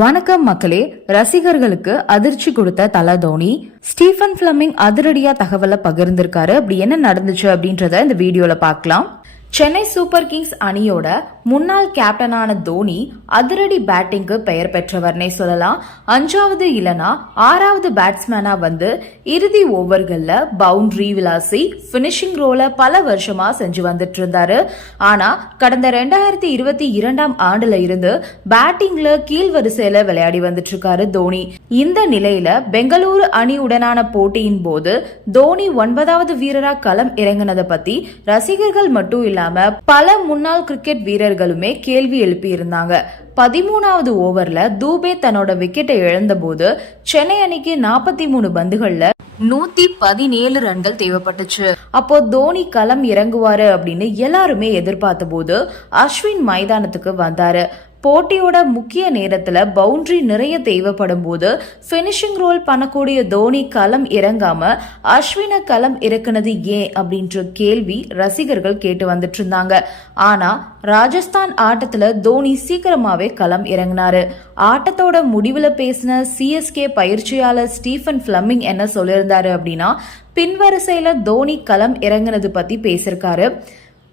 வணக்கம் மக்களே ரசிகர்களுக்கு அதிர்ச்சி கொடுத்த தல தோனி ஸ்டீஃபன் பிளமிங் அதிரடியா தகவலை பகிர்ந்திருக்காரு. அப்படி என்ன நடந்துச்சு அப்படின்றத இந்த வீடியோல பார்க்கலாம். சென்னை சூப்பர் கிங்ஸ் அணியோட முன்னாள் கேப்டனான தோனி அதிரடி பேட்டிங்க்கு பெயர் பெற்றவர்னே சொல்லலாம். அஞ்சாவது இல்லனா ஆறாவது பேட்ஸ்மேனா வந்து இறுதி ஓவர்கள்ல பவுண்டரி விளாசி பினிஷிங் ரோல பல வருஷமா செஞ்சு வந்துட்டு இருந்தாரு ஆனா கடந்த ரெண்டாயிரத்தி இருபத்தி இரண்டாம் ஆண்டுல இருந்து பேட்டிங்ல கீழ் வரிசையில விளையாடி வந்துட்டு இருக்காரு தோனி. இந்த நிலையில பெங்களூரு அணியுடனான போட்டியின் போது தோனி ஒன்பதாவது வீரரா களம் இறங்கினதை பத்தி ரசிகர்கள் மட்டும் இல்லாம பல முன்னாள் கிரிக்கெட் வீரர்களுமே கேள்வி எழுப்பி இருந்தாங்க பதிமூணாவது ஓவர்ல தூபே தன்னோட விக்கெட்டை இழந்தபோது சென்னை அணிக்கு நாற்பத்தி மூணு பந்துகள்ல நூத்தி பதினேழு ரன்கள் தேவைப்பட்டுச்சு. அப்போ தோனி களம் இறங்குவாரு அப்படின்னு எல்லாருமே எதிர்பார்த்த போது அஸ்வின் மைதானத்துக்கு வந்தாரு. போட்டியோட முக்கிய நேரத்துல பவுண்டரி நிறைய தேவைப்படும் போது பினிஷிங் ரோல் பண்ணக்கூடிய தோனி களம் இறங்காம அஸ்வின களம் இறக்குனது ஏன் அப்படின்ற கேள்வி ரசிகர்கள் கேட்டு வந்துட்டு இருந்தாங்க. ஆனா ராஜஸ்தான் ஆட்டத்துல தோனி சீக்கிரமாவே களம் இறங்கினாரு. ஆட்டத்தோட முடிவுல பேசின சிஎஸ்கே பயிற்சியாளர் ஸ்டீஃபன் பிளமிங் என்ன சொல்லியிருந்தாரு அப்படின்னா பின்வரிசையில தோனி களம் இறங்குனது பத்தி பேசியிருக்காரு.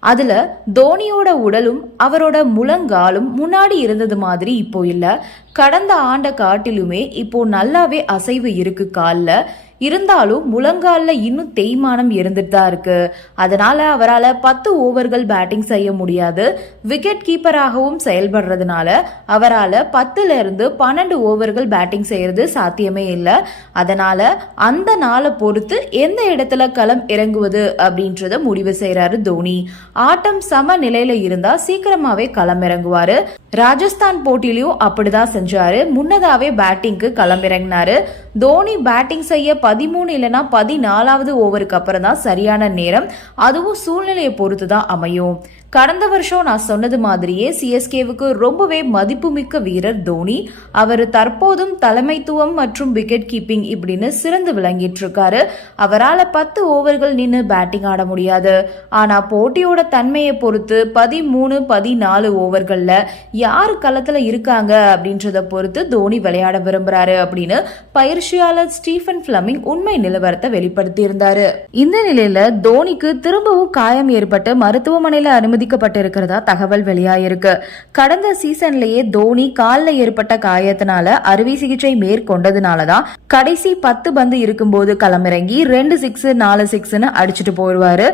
அதில் தோனியோட உடலும் அவரோட முழங்காலும் முன்னாடி இருந்தது மாதிரி இப்போ இல்லை. கடந்த ஆண்ட காட்டிலுமே இப்போ நல்லாவே அசைவு இருக்கு காலில். இருந்தாலும் முழங்கால்ல இன்னும் தேய்மானம் இருந்துட்டு தான் இருக்கு. அதனால அவரால் பத்து ஓவர்கள் பேட்டிங் செய்ய முடியாது. விக்கெட் கீப்பராகவும் செயல்படுறதுனால அவரால் பத்துல இருந்து பன்னெண்டு ஓவர்கள் பேட்டிங் செய்யறது சாத்தியமே இல்லை. அதனால அந்த நாளை பொறுத்து எந்த இடத்துல களம் இறங்குவது அப்படின்றத முடிவு செய்யறாரு தோனி. ஆட்டம் சம நிலையில இருந்தா சீக்கிரமாவே களம் இறங்குவாரு. ராஜஸ்தான் போட்டியிலையும் அப்படிதான் செஞ்சாரு. முன்னதாவே பேட்டிங்க்கு களம் இறங்கினாரு. தோனி பேட்டிங் செய்ய பதிமூணு இல்லைன்னா பதினாலாவது ஓவருக்கு அப்புறம் தான் சரியான நேரம். அதுவும் சூழ்நிலையை பொறுத்து தான் அமையும். கடந்த வருஷம் நான் சொன்னது மாதிரியே சிஎஸ்கேவுக்கு ரொம்பவே மதிப்புமிக்க வீரர் தோனி. அவர் தற்போதும் தலைமைத்துவம் மற்றும் விக்கெட் கீப்பிங் இப்படின்னு சிறந்து விளங்கிட்டு இருக்காரு. அவரால் பத்து ஓவர்கள் நின்று பேட்டிங் ஆட முடியாது. ஆனால் போட்டியோட தன்மையை பொறுத்து பதிமூணு பதினாலு ஓவர்களில் யார் களத்தில் இருக்காங்க அப்படின்றத பொறுத்து தோனி விளையாட விரும்புகிறாரு அப்படின்னு பயிற்சியாளர் ஸ்டீஃபன் ஃப்ளமிங் உண்மை நிலவரத்தை வெளிப்படுத்தி இருந்தாரு இந்த நிலையில தோனிக்கு திரும்பவும் காயம் ஏற்பட்டு மருத்துவமனையில அனுமதிக்கப்பட்டிருக்கிறதா தகவல் வெளியாயிருக்கு. கடந்த சீசன்லயே தோனி காலில் ஏற்பட்ட காயத்தினால அறுவை சிகிச்சை மேற்கொண்டதுனால தான் கடைசி பத்து பந்து இருக்கும்போது களமிறங்கி ரெண்டு சிக்ஸ் நாலு சிக்ஸ்னு அடிச்சுட்டு போயிடுவாரு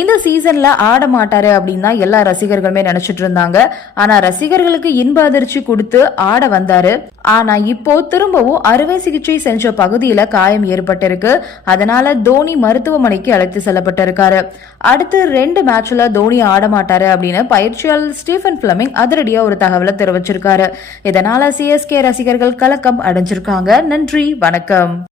இந்த சீசன்ல ஆட மாட்டாரு அப்படின்னு தான் எல்லா ரசிகர்களுமே நினைச்சிட்டு இருந்தாங்க. ஆனா ரசிகர்களுக்கு இன்ப அதிர்ச்சி கொடுத்து ஆட வந்தாரு. ஆனா இப்போ திரும்பவும் அறுவை சிகிச்சை செஞ்ச பகுதியில காயம் ஏற்பட்டிருக்கு அதனால தோனி மருத்துவமனைக்கு அழைத்து செல்லப்பட்டிருக்காரு. அடுத்து ரெண்டு மேட்ச்ல தோனி ஆட மாட்டாரு அப்படின்னு பயிற்சியாளர் ஸ்டீஃபன் பிளமிங் அதிரடியா ஒரு தகவலை தெரிவிச்சிருக்காரு. இதனால சிஎஸ்கே ரசிகர்கள் கலக்கம் அடைஞ்சிருக்காங்க. நன்றி வணக்கம்.